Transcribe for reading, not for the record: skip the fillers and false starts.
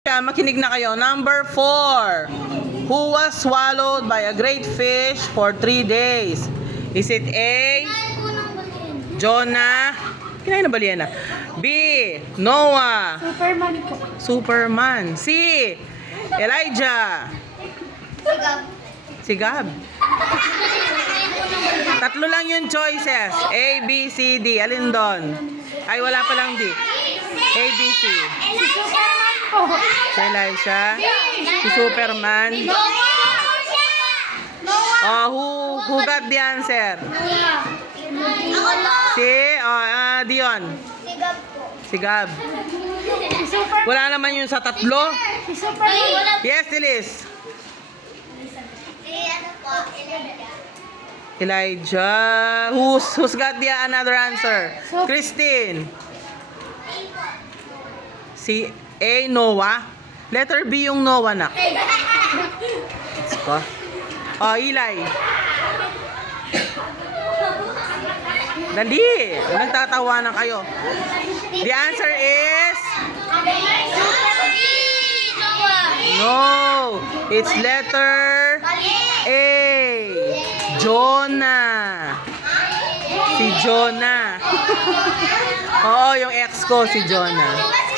Makinig na kayo. Number 4. Who was swallowed by a great fish for 3 days? Is it A, Jonah? Kinain na balyena. B, Noah. Superman po. Superman. C, Elijah. Si Gab. Tatlo lang yung choices. A, B, C, D. Alin doon? Ay, wala pa lang D. A, B, C. Si Superman po. Si Elijah. Si Superman. Oh, who got the answer? Si, Dion. Si Gab. Si Superman. Wala naman yun sa tatlo. Si Superman. Yes, Lilis. Elijah. Who's got the another answer? Christine. Si A, Noah. Letter B yung Noah na. Let's go. Oh, Eli. Dali. Nagtatawanan kayo. The answer is no. It's letter A. Jonah. Si Jonah. Oo, yung ex ko si Jonah.